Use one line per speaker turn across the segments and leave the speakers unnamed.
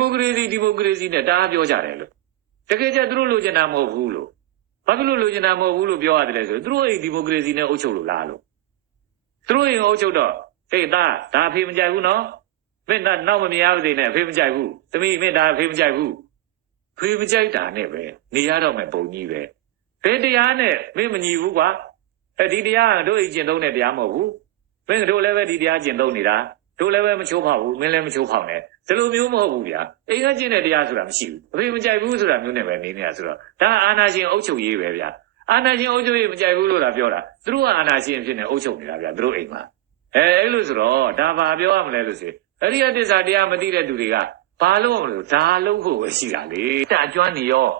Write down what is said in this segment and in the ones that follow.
မိုကရေစီဒီမိုကရေစီနဲ့တအားပြောကြတယ်လို့တကယ်ကြသူတို့လိုချင်တာမဟုတ်ဘူးလို့ဘာဖြစ်လို့လိုချင်တာမဟုတ်ဘူးလို့ပြောရတယ်လဲဆိုသူတို့အိမ်ဒီမိုကရေစီနဲ့အုပ်ချုပ်လို့လားလို့သူတို့အိမ်အုပ်ချုပ်တော့ဟေးသားဒါအဖေမကြိုက်ဘူးနော်မင်းသားနောက်မမြင်ရပါသေးနဲ့အဖေမကြိုက်ဘူးသမီးမင်းသားအဖေမကြိုက်ဘူးဖေမကြိုက်တာနဲ့ပဲနေရတော့မယ်ပုံကြီးပဲဘယ်တရားနဲ့မင်းမညီဘူးကွာအဲဒီတရားကတို့အိမ်ကျင့်သုံးတဲ့တရားမဟုတ်ဘူးမင်းတို့လည်းပဲဒီတရားကျင့်သုံးနေတာ တို့လည်းပဲမချိုးဖောက်ဘူးမင်းလည်းမချိုးဖောက်နဲ့ဒီလိုမျိုးမဟုတ်ဘူးဗျာအိမ်ကကျင့်တဲ့တရားဆိုတာမရှိဘူးအဖေမကြိုက်ဘူးဆိုတာမျိုးနဲ့ပဲနေနေတာဆိုတော့ဒါအာနာရှင်အုပ်ချုပ်ရေးပဲဗျာအာနာရှင်အုပ်ချုပ်ရေးမကြိုက်ဘူးလို့သာပြောတာသူတို့ကအာနာရှင်ဖြစ်နေအုပ်ချုပ်နေတာဗျာသူတို့အိမ်မှာအဲအဲ့လိုဆိုတော့ဒါဘာပြောရမလဲလို့ဆိုအရိယတစ္ဆာတရားမသိတဲ့သူတွေကဘာလို့မလို့ဒါလုံးဖို့ပဲရှိတာလေတအကျွမ်းနေရော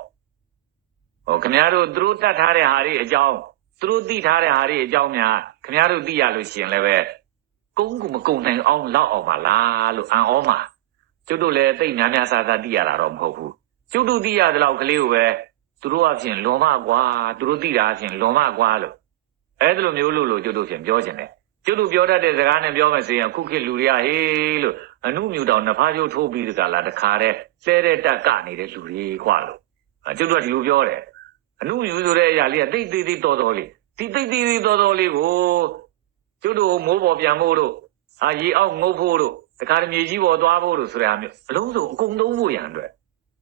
ဟိုခင်ဗျားတို့သူတို့တတ်ထားတဲ့ဟာတွေအကြောင်းသူတို့သိထားတဲ့ဟာတွေအကြောင်းများခင်ဗျားတို့သိရလို့ရှိရင်လည်းပဲ ကုန်းကူမကုံနိုင်အောင်လောက်အောင်ပါလားလို့အံ့ဩမှာကျုပ်တို့လည်းသိများများစားစားသိရတာတော့မဟုတ်ဘူးကျုပ်တို့သိရတဲ့လောက်ကလေးကိုပဲသူတို့အဖြစ်လွန်မကွာသူတို့သိတာအဖြစ်လွန်မကွာလို့အဲ့ဒါလိုမျိုးလို့လို့ကျုပ်တို့ဖြင့်ပြောချင်တယ်ကျုပ်တို့ပြောတတ်တဲ့စကားနဲ့ပြောမယ်ဆိုရင်အခုခေတ်လူတွေကဟေးလို့အနုမြူတောင်နှစ်ဖားကျိုးထိုးပြီးတကလားတခါတဲ့ဆဲတဲ့တက်ကနေတဲ့လူတွေခွာလို့အဲကျုပ်တို့ကဒီလိုပြောတယ်အနုမြူဆိုတဲ့အရာလေးကတိတ်သေးသေးတော်တော်လေးဒီတိတ်သေးသေးတော်တော်လေးကို ကျုပ်တို့မိုးပေါ်ပြန်ဖို့တို့အာရေအောက်ငုတ်ဖို့တို့တခါတမြေကြီးပေါ်သွားဖို့တို့ဆိုတဲ့အမျိုးအလုံးစုံအကုန်သုံးဖို့ရန်အတွက်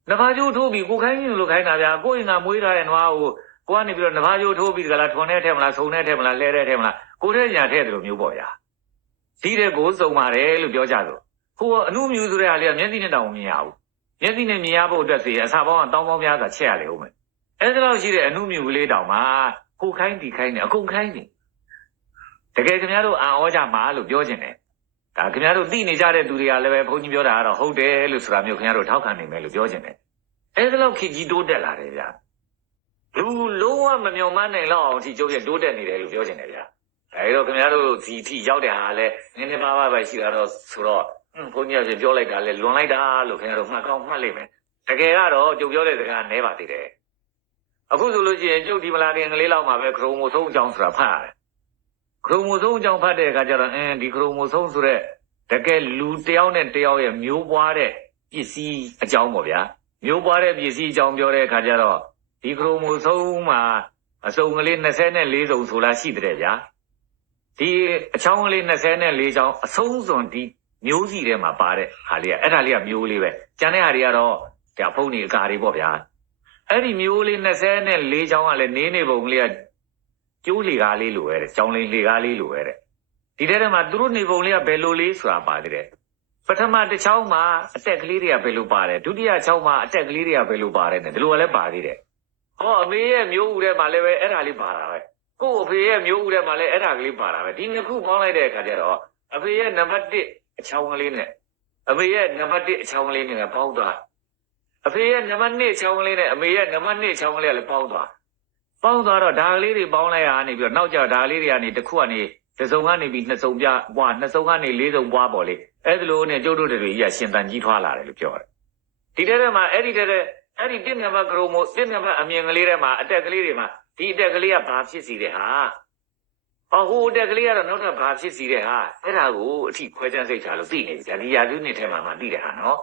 နှစ်ဖားကျိုးထိုးပြီးကိုခိုင်းရင်လိုခိုင်းတာဗျာကိုရင်ကမွေးထားတဲ့နွားကိုကိုကနေပြီးတော့နှစ်ဖားကျိုးထိုးပြီးတကလားထွန်နဲ့ထဲမလားဆုံနဲ့ထဲမလားလဲတဲ့ထဲမလားကိုတဲ့ညာထဲတယ်လို့မျိုးပေါ့ဗျာဒီတဲ့ကိုစုံပါတယ်လို့ပြောကြဆိုဟိုအနုမြူဆိုတဲ့ဟာလေးကမျက်စိနဲ့တောင်မမြင်ရဘူးမျက်စိနဲ့မြင်ရဖို့အတွက်စီအစာပေါင်းကတောင်းပေါင်းများစွာချက်ရလေဦးမယ်အဲ့ဒါလို့ရှိတဲ့အနုမြူကလေးတောင်မှကိုခိုင်းဒီခိုင်းနေအကုန်ခိုင်းနေ တကယ်ခင်ဗျားတို့အံ့ဩကြမှာလို့ပြောခြင်းတယ်ဒါခင်ဗျားတို့သိနေကြတဲ့သူတွေကလည်းပဲဘုန်းကြီးပြောတာကတော့ဟုတ်တယ်လို့ဆိုတာမျိုးခင်ဗျားတို့ထောက်ခံနိုင်မယ်လို့ပြောခြင်းတယ်အဲ့ဒါလို့ခေကြီးတိုးတက်လာတယ်ဗျာလူလုံးဝမမျော်မှန်းနိုင်လောက်အောင်အထိကျုပ်ရဲ့တိုးတက်နေတယ်လို့ပြောခြင်းတယ်ဗျာအဲဒါခင်ဗျားတို့ဒီအထိရောက်တဲ့ဟာလည်းနည်းနည်းပါးပါးပဲရှိတာတော့ဆိုတော့ဟွန်းဘုန်းကြီးကပြောလိုက်တာလဲလွန်လိုက်တာလို့ခင်ဗျားတို့မှတ်ကောင်းမှတ်လိမ့်မယ်တကယ်ကတော့ကျုပ်ပြောတဲ့စကားနဲပါသေးတယ်အခုဆိုလို့ရှိရင်ကျုပ်ဒီမလာခင်ကလေးလောက်မှာပဲခရုံမိုဆုံးအကြောင်းဆိုတာဖတ်ရတယ် ခရုံမိုဆုံးအကြောင်းဖတ်တဲ့အခါကျတော့အင်းဒီခရုံမိုဆုံးဆိုတဲ့တကယ်လူတယောက်နဲ့တယောက်ရဲ့မျိုးပွားတဲ့ပစ္စည်းအကြောင်းပေါ့ဗျာမျိုးပွားတဲ့ပစ္စည်းအကြောင်းပြောတဲ့အခါကျတော့ဒီခရုံမိုဆုံးမှာအစုံကလေး24စုံဆိုလားရှိတဲ့ဗျာဒီအချောင်းကလေး24ချောင်းအဆုံးစွန်ဒီမျိုးစီထဲမှာပါတဲ့ဟာလေးကအဲ့ဒါလေးကမျိုးလေးပဲကျန်တဲ့ဟာတွေကတော့ကြာဖုန်းနေအကာတွေပေါ့ဗျာအဲ့ဒီမျိုးလေး24ချောင်းကလည်းနေနေပုံလေးက ကျိုးလေကားလေးလိုပဲတဲ့ချောင်းလေးလေကားလေးလိုပဲတဲ့ဒီထဲမှာသူတို့နေပုံလေးကဘယ်လိုလေးဆိုတာပါတယ်တဲ့ပထမတစ်ချောင်းမှာအတက်ကလေးတွေကဘယ်လိုပါတယ်ဒုတိယချောင်းမှာအတက်ကလေးတွေကဘယ်လိုပါတယ်နဲ့ဒီလိုကလည်းပါသေးတယ်ဟောအမေရဲ့မျိုးဦးထဲမှာလည်းပဲအဲ့ဒါလေးပါတာပဲကို့အဖေရဲ့မျိုးဦးထဲမှာလည်းအဲ့ဒါကလေးပါတာပဲဒီနှစ်ခုပေါင်းလိုက်တဲ့အခါကျတော့အဖေရဲ့နံပါတ်1အချောင်းကလေးနဲ့အမေရဲ့နံပါတ်1အချောင်းကလေးနဲ့ပေါင်းသွားအဖေရဲ့နံပါတ်2အချောင်းကလေးနဲ့အမေရဲ့နံပါတ်2အချောင်းကလေးကလည်းပေါင်းသွား ပေါင်းသွားတော့ဒါကလေးတွေပေါင်းလိုက်ရတာနေပြီးတော့နောက်ကျဒါကလေးတွေကနေတစ်ခုကနေတစ်စုံကနေပြီးနှစ်စုံပြပွားနှစ်စုံကနေလေးစုံပွားပေါ်လေအဲ့ဒါလိုနဲ့ကျုပ်တို့တွေကြီးကရှင်တန်ကြီးထွားလာတယ်လို့ပြောတယ်ဒီထဲထဲမှာအဲ့ဒီထဲထဲအဲ့ဒီတစ်နံပါတ်ကရုံမို့တစ်နံပါတ်အမြင်ကလေးထဲမှာအတက်ကလေးတွေမှာဒီအတက်ကလေးကဘာဖြစ်စီတဲ့ဟာအဟိုအတက်ကလေးကတော့နောက်ထပ်ဘာဖြစ်စီတဲ့ဟာအဲ့ဒါကိုအထိခွဲခြမ်းစိတ်ချလို့သိနေကြဒီရာစုနှစ်ထဲမှာမှသိတဲ့ဟာနော်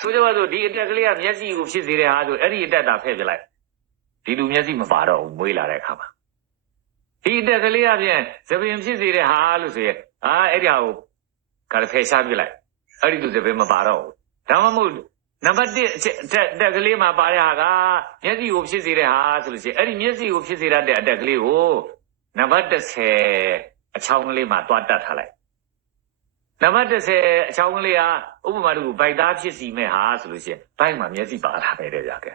ဆိုကြပါစို့ဒီအတက်ကလေးကမျက်စိကိုဖြစ်စေတဲ့ဟာဆိုအဲ့ဒီအတက်တာဖဲ့ပြလိုက် ဒီလူမျက်စိမပါတော့ဘူးမွေးလာတဲ့အခါမှာဒီအတက်ကလေးကပြန်သပင်ဖြစ်စေတဲ့ဟာလို့ဆိုရင်အာအဲ့ဒီဟာကိုကလည်းဖယ်ရှားပြလိုက်အဲ့ဒီသူသပင်မပါတော့ဘူးဒါမှမဟုတ်နံပါတ်1အချက်အတက်ကကလေးမှာပါတဲ့ဟာကမျက်စိကိုဖြစ်စေတဲ့ဟာဆိုလို့ရှိရင်အဲ့ဒီမျက်စိကိုဖြစ်စေတတ်တဲ့အတက်ကလေးကိုနံပါတ်30အချောင်းကလေးမှာတွားတတ်ထားလိုက်နံပါတ်30အချောင်းကလေးကဥပမာတူဗိုက်သားဖြစ်စီမဲ့ဟာဆိုလို့ရှိရင်ဘိုက်မှာမျက်စိပါလာပဲတဲ့ဗျာကဲ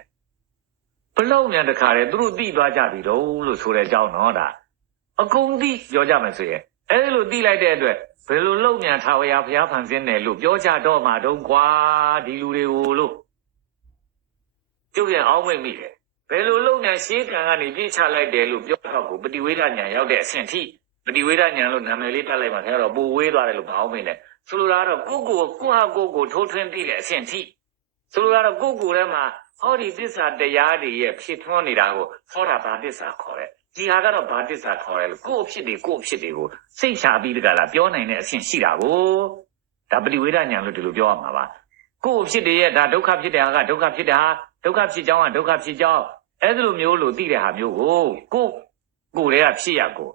ဘလောက်မြန်တခါတည်းသူတို့သိသွားကြပြီတော့လို့ဆိုတဲ့အကြောင်းတော့ဒါအကုန်သိပြောကြမယ်ဆိုရင်အဲ့ဒီလိုသိလိုက်တဲ့အတွက်ဘယ်လိုလုံမြန်ထာဝရဘုရားဖန်ဆင်းတယ်လို့ပြောကြတော့မှာတော့ကွာဒီလူတွေကိုလို့ကျုပ်ရဲ့အောင်းမိတ်မိတယ်ဘယ်လိုလုံမြန်ရှေးကံကနေပြည့်ချလိုက်တယ်လို့ပြောတော့ကိုပฏิဝေဒညာရောက်တဲ့အဆင့်ထိပฏิဝေဒညာလို့နာမည်လေးတက်လိုက်မှခင်ဗျားတော့ပိုဝေးသွားတယ်လို့မအောင်မိနဲ့ဆိုလိုတာကတော့ကိုယ့်ကိုယ်ကိုယ့်ဟာကိုယ်ကိုထိုးထွင်းသိတဲ့အဆင့်ထိဆိုလိုတာတော့ကိုယ့်ကိုယ်ထဲမှာ ဟောဒီသစ္စာတရားတွေရဲ့ဖြစ်ထွန်းနေတာကိုဟောတာဗာသစ္စာခေါ်တယ်ဒီဟာကတော့ဗာသစ္စာခေါ်တယ်လို့ကိုယ့်အဖြစ်တွေကိုယ့်အဖြစ်တွေကိုစိတ်ချပြီးတကလားပြောနိုင်တဲ့အဆင့်ရှိတာကိုဒါပฏิဝေဒညာလို့ဒီလိုပြောရမှာပါကိုယ့်အဖြစ်တည်းရဲ့ဒါဒုက္ခဖြစ်တဲ့ဟာကဒုက္ခဖြစ်တဲ့ဟာဒုက္ခဖြစ်ကြောင်းကဒုက္ခဖြစ်ကြောင်းအဲ့ဒီလိုမျိုးလို့သိတဲ့ဟာမျိုးကိုကိုယ့်ကိုယ်တည်းကဖြစ်ရကို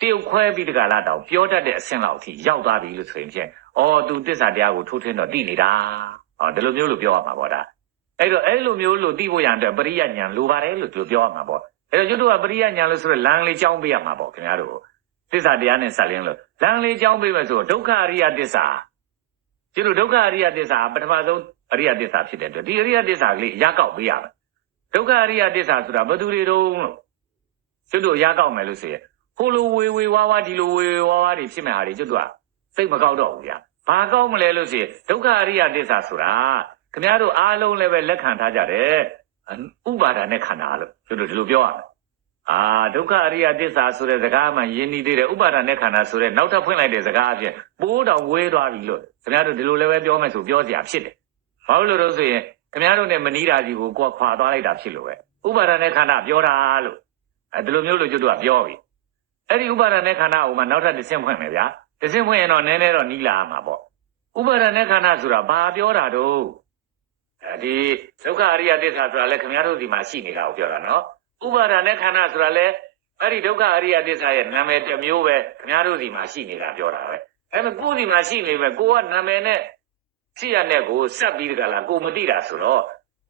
တရုတ်ခွဲပြီးတကလားတောင်ပြောတတ်တဲ့အဆင့်လောက်အထိရောက်သွားပြီလို့ဆိုရင်ဖြင့်အော်သူတစ္ဆာတရားကိုထိုးထွင်းတော့သိနေတာဟောဒီလိုမျိုးလို့ပြောရမှာပေါ့ဒါ အဲ့တော့အဲ့လိုမျိုးလို့သိဖို့ရန်အတွက်ပရိယညာလိုပါတယ်လို့သူပြောရမှာပေါ့အဲ့တော့ကျွတ်တို့ကပရိယညာလို့ဆိုတော့လမ်းလေးကြောင်းပေးရမှာပေါ့ခင်ဗျားတို့တစ္ဆာတရားနဲ့ဆက်လင်းလို့လမ်းလေးကြောင်းပေးမယ်ဆိုတော့ဒုက္ခအရိယတစ္ဆာကျတို့ဒုက္ခအရိယတစ္ဆာပထမဆုံးအရိယတစ္ဆာဖြစ်တဲ့အတွက်ဒီအရိယတစ္ဆာကလေးရကောက်ပေးရမယ်ဒုက္ခအရိယတစ္ဆာဆိုတာဘယ်သူတွေတုံးလို့ကျတို့ရကောက်မယ်လို့ဆိုရင်ဟိုလိုဝေဝေဝါဝါဒီလိုဝေဝေဝါဝါတွေဖြစ်မဲ့ဟာတွေကျတို့ကစိတ်မကောက်တော့ဘူးဗျာဘာကောက်မလဲလို့ဆိုရင်ဒုက္ခအရိယတစ္ဆာဆိုတာ ခင်ဗျားတို့အားလုံးလည်းပဲလက်ခံထားကြတယ်ဥပါဒာနဲ့ခန္ဓာလို့ကျတို့ဒီလိုပြောရမယ်အာဒုက္ခအရိယတစ္ဆာဆိုတဲ့စကားမှယဉ်နေသေးတယ်ဥပါဒာနဲ့ခန္ဓာဆိုတဲ့နောက်ထပ်ဖွင့်လိုက်တဲ့စကားအဖြစ်ပိုးတောင်ဝေးသွားပြီလို့ခင်ဗျားတို့ဒီလိုလည်းပဲပြောမယ်ဆိုပြောစရာဖြစ်တယ်။ဘာလို့လဲလို့ဆိုရင်ခင်ဗျားတို့နဲ့မနီးတာကြီးကိုကိုယ်ခွာသွားလိုက်တာဖြစ်လို့ပဲဥပါဒာနဲ့ခန္ဓာပြောတာလို့အဲဒီလိုမျိုးလို့ကျွတ်တို့ကပြောပြီ။အဲ့ဒီဥပါဒာနဲ့ခန္ဓာဟိုမှာနောက်ထပ်တစ်ဆင့်ဖွင့်မယ်ဗျာ။တစ်ဆင့်ဖွင့်ရင်တော့နည်းနည်းတော့နီးလာမှာပေါ့။ဥပါဒာနဲ့ခန္ဓာဆိုတာဘာပြောတာတော့အဲ ဒီဒုက္ခအရိယတစ္ဆာဆိုတာလည်းခင်ဗျားတို့ဒီမှာရှိနေတာကိုပြောတာနော်။ဥပါဒာနဲ့ခန္ဓာဆိုတာလည်းအဲ့ဒီဒုက္ခအရိယတစ္ဆာရဲ့နာမည်တစ်မျိုးပဲခင်ဗျားတို့ဒီမှာရှိနေတာပြောတာပဲ။အဲ့မဲ့ကိုယ်ဒီမှာရှိနေပဲကိုကနာမည်နဲ့ရှိရတဲ့ကိုဆက်ပြီးတကလားကိုမသိတာဆိုတော့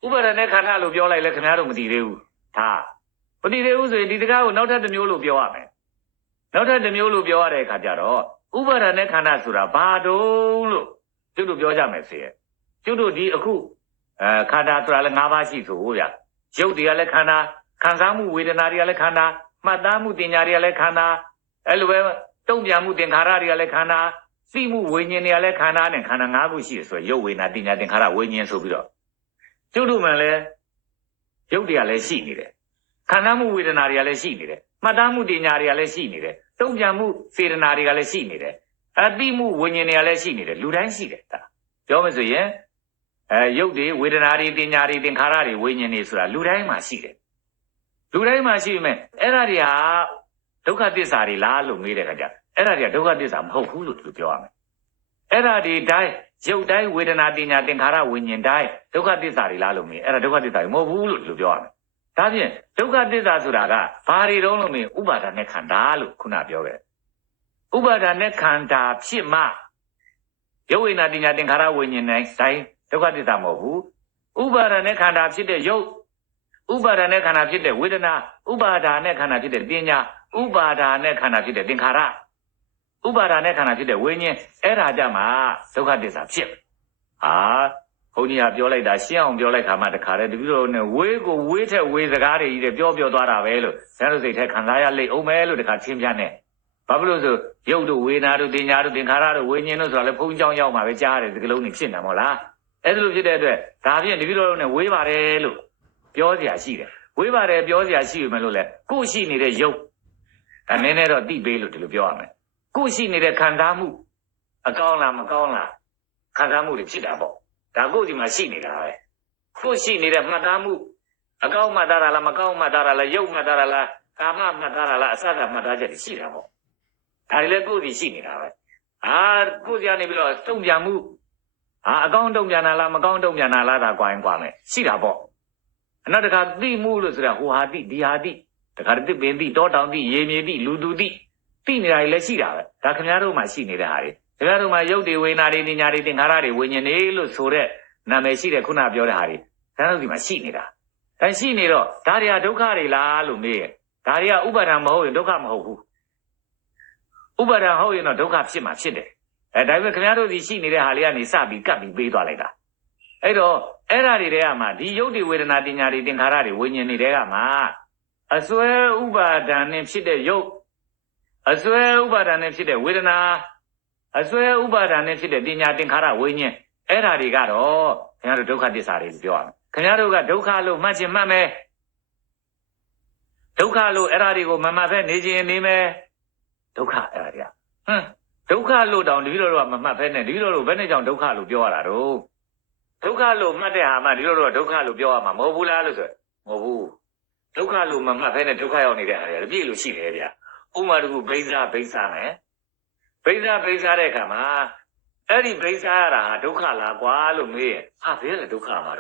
ဥပါဒာနဲ့ခန္ဓာလို့ပြောလိုက်လဲခင်ဗျားတို့မသိသေးဘူး။ဒါမသိသေးဘူးဆိုရင်ဒီတကားကိုနောက်ထပ်တစ်မျိုးလို့ပြောရမယ်။နောက်ထပ်တစ်မျိုးလို့ပြောရတဲ့အခါကျတော့ဥပါဒာနဲ့ခန္ဓာဆိုတာဘာတုံးလို့ကျုပ်တို့ပြောကြမယ်စေ။ကျုပ်တို့ဒီအခု အဲခန္ဓာဆိုတာလည်း၅ပါးရှိဆိုဗျာ။ရုပ်တွေကလည်းခန္ဓာခံစားမှုဝေဒနာတွေကလည်းခန္ဓာမှတ်သားမှုတင်ညာတွေကလည်းခန္ဓာအဲ့လိုပဲတုံ့ပြန်မှုသင်္ခါရတွေကလည်းခန္ဓာသိမှုဝိညာဉ်တွေကလည်းခန္ဓာနဲ့ခန္ဓာ၅ခုရှိတယ်ဆိုရယ်ရုပ်ဝေဒနာတင်ညာသင်္ခါရဝိညာဉ်ဆိုပြီးတော့ကျုပ်တို့မှလည်းရုပ်တွေကလည်းရှိနေတယ်ခန္ဓာမှုဝေဒနာတွေကလည်းရှိနေတယ်မှတ်သားမှုတင်ညာတွေကလည်းရှိနေတယ်တုံ့ပြန်မှုစေတနာတွေကလည်းရှိနေတယ်အသိမှုဝိညာဉ်တွေကလည်းရှိနေတယ်လူတိုင်းရှိတယ်ဒါပြောမှဆိုရင် အဲရုပ်တွေဝေဒနာတွေတင်ညာတွေသင်္ခါရတွေဝိညာဉ်တွေဆိုတာလူတိုင်းမှာရှိတယ်လူတိုင်းမှာရှိပေမဲ့အဲ့ဒါတွေဟာဒုက္ခသစ္စာတွေလားလို့မေးတဲ့အခါကျအဲ့ဒါတွေကဒုက္ခသစ္စာမဟုတ်ဘူးလို့သူပြောရမယ်အဲ့ဒါတွေတိုင်းရုပ်တိုင်းဝေဒနာတင်ညာသင်္ခါရဝိညာဉ်တိုင်းဒုက္ခသစ္စာတွေလားလို့မေးအဲ့ဒါဒုက္ခသစ္စာတွေမဟုတ်ဘူးလို့သူပြောရမယ်ဒါဖြင့်ဒုက္ခသစ္စာဆိုတာကဘာတွေတုံးလို့မေးဥပါဒာနဲ့ခန္ဓာလို့ခုနပြောခဲ့ဥပါဒာနဲ့ခန္ဓာဖြစ်မှရုပ်ဝေဒနာတင်ညာသင်္ခါရဝိညာဉ်တိုင်းတိုင်း ဒုက္ခသစ္စာမဟုတ်ဘူးဥပါဒာနဲ့ခန္ဓာဖြစ်တဲ့ရုပ်ဥပါဒာနဲ့ခန္ဓာဖြစ်တဲ့ဝေဒနာဥပါဒာနဲ့ခန္ဓာဖြစ်တဲ့ပညာဥပါဒာနဲ့ခန္ဓာဖြစ်တဲ့သင်္ခါရဥပါဒာနဲ့ခန္ဓာဖြစ်တဲ့ဝိညာဉ်အဲ့ဒါကြမှာဒုက္ခသစ္စာဖြစ်ဟာဘုန်းကြီးကပြောလိုက်တာရှင်းအောင်ပြောလိုက်ခါမှတခါတည်းတပည့်တော်နဲ့ဝေးကိုဝေးထက်ဝေးစကားတွေကြီးတဲ့ပြောပြောသွားတာပဲလို့ဆရာတို့စိတ်ထဲခံစားရလိမ့်အောင်မဲလို့တခါချင်းပြနေဘာဖြစ်လို့ဆိုရုပ်တို့ဝေနာတို့တင်ညာတို့သင်္ခါရတို့ဝိညာဉ်တို့ဆိုတာလည်းဘုန်းကြီးကြောင်းရောက်မှာပဲကြားရတယ်ဒီကလုံးနေဖြစ်နေမို့လား အဲ့ဒါလိုဖြစ်တဲ့အတွက်ဒါဖြင့်တပည့်တော်တို့နဲ့ဝေးပါတယ်လို့ပြောစရာရှိတယ်ဝေးပါတယ်ပြောစရာရှိပြီမလို့လဲကိုရှိနေတဲ့ယုတ်အနည်းနဲ့တော့တိပေးလို့ဒီလိုပြောရမယ်ကိုရှိနေတဲ့ခံစားမှုအကောင်းလားမကောင်းလားခံစားမှုတွေဖြစ်တာပေါ့ဒါကိုဒီမှာရှိနေတာပဲကိုရှိနေတဲ့မှတ်သားမှုအကောင်းမှတ်သားလားမကောင်းမှတ်သားလားယုတ်မှတ်သားလားကာမမှတ်သားလားအစကမှတ်သားချက်တွေရှိတာပေါ့ဒါတွေလည်းကိုယ်စီရှိနေတာပဲအာကိုယ်စီကနေပြီးတော့တုံ့ပြန်မှု ဟာအကောင်းတုံ့ပြန်တာလားမကောင်းတုံ့ပြန်တာလားဒါကွာရင်ကွာမယ်ရှိတာပေါ့အနောက်တစ်ခါသိမှုလို့ဆိုတာဟိုဟာသိဒီဟာသိတခါတည်းပင်သိတောတောင်သိရေမြေသိလူသူသိသိနေတာတွေလည်းရှိတာပဲဒါခင်ဗျားတို့မှရှိနေတဲ့ဟာတွေခင်ဗျားတို့မှရုပ်တွေဝေနာတွေဉာဏ်တွေသင်္ခါရတွေဝิญဉ်တွေလို့ဆိုတဲ့နာမည်ရှိတဲ့ခုနပြောတဲ့ဟာတွေခင်ဗျားတို့ဒီမှာရှိနေတာအဲရှိနေတော့ဒါတွေကဒုက္ခတွေလားလို့မေးရဲ့ဒါတွေကဥပါဒံမဟုတ်ရင်ဒုက္ခမဟုတ်ဘူးဥပါဒံဟုတ်ရင်တော့ဒုက္ခဖြစ်မှာဖြစ်တယ် အဲဒါပေမဲ့ခင်ဗျားတို့ဒီရှိနေတဲ့ဟာလေးကနေစပြီးကပ်ပြီးပေးသွားလိုက်တာအဲ့တော့အဲ့ဓာတွေတဲကမှဒီယုတ်တွေဝေဒနာတင်ညာတွေသင်္ခါရတွေဝิญဉ်တွေတဲကမှအစွဲဥပါဒံနဲ့ဖြစ်တဲ့ယုတ်အစွဲဥပါဒံနဲ့ဖြစ်တဲ့ဝေဒနာအစွဲဥပါဒံနဲ့ဖြစ်တဲ့တင်ညာသင်္ခါရဝิญဉ်အဲ့ဓာတွေကတော့ခင်ဗျားတို့ဒုက္ခသစ္စာတွေပြောရမယ်ခင်ဗျားတို့ကဒုက္ခလို့မှတ်ချင်မှတ်မယ်ဒုက္ခလို့အဲ့ဓာတွေကိုမမှတ်ဖဲနေခြင်းနေမယ်ဒုက္ခအဲ့ဓာတွေကဟမ် ဒုက္ခလို့တောင်တပည့်တော်တို့ကမမှတ်ဖဲနဲ့တပည့်တော်တို့ဘယ်နဲ့ကြောင့်ဒုက္ခလို့ပြောရတာတော့ဒုက္ခလို့မှတ်တဲ့ဟာမှတပည့်တော်တို့ကဒုက္ခလို့ပြောရမှာမဟုတ်ဘူးလားလို့ဆိုမဟုတ်ဘူးဒုက္ခလို့မမှတ်ဖဲနဲ့ဒုက္ခရောက်နေတဲ့ဟာတွေပြည့်လို့ရှိတယ်ဗျဥမာတခုဘိဇာဘိဇာမယ်ဘိဇာဘိဇာတဲ့အခါမှာအဲ့ဒီဘိတ်စားရတာဟာဒုက္ခလားကွာလို့မေးရင်ဟာဘယ်လဲဒုက္ခမှာ